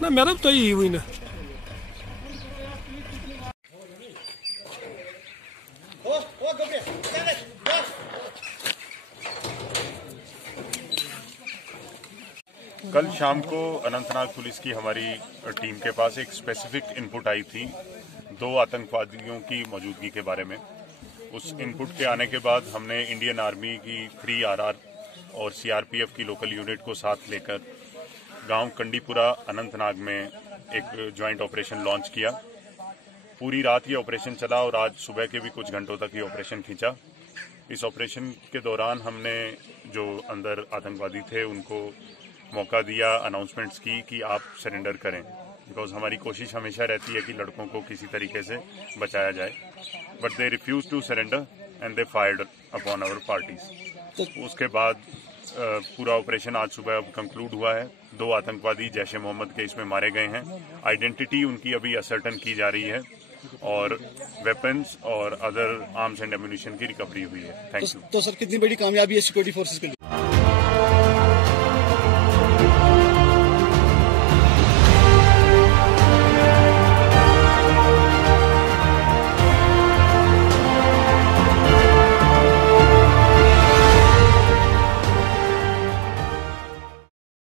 ना मेरा तो यही हुई ना। कल शाम को अनंतनाग पुलिस की हमारी टीम के पास एक स्पेसिफिक इनपुट आई थी 2 आतंकवादियों की मौजूदगी के बारे में। उस इनपुट के आने के बाद हमने इंडियन आर्मी की 3RR और CRPF की लोकल यूनिट को साथ लेकर गांव कंडीपुरा अनंतनाग में एक ज्वाइंट ऑपरेशन लॉन्च किया। पूरी रात ये ऑपरेशन चला और आज सुबह के भी कुछ घंटों तक ये ऑपरेशन खींचा। इस ऑपरेशन के दौरान हमने जो अंदर आतंकवादी थे उनको मौका दिया, अनाउंसमेंट्स की कि आप सरेंडर करें, बिकॉज हमारी कोशिश हमेशा रहती है कि लड़कों को किसी तरीके से बचाया जाए। But they refuse to surrender and they fired upon our parties. उसके बाद पूरा ऑपरेशन आज सुबह कंक्लूड हुआ है। 2 आतंकवादी जैश ए मोहम्मद के इसमें मारे गए हैं। आइडेंटिटी उनकी अभी असर्टन की जा रही है और वेपन्स और अदर आर्म्स एंड एम्यूनिशन की रिकवरी हुई है। Thank you. तो सर कितनी बड़ी कामयाबी है सिक्योरिटी फोर्सेस के लिए?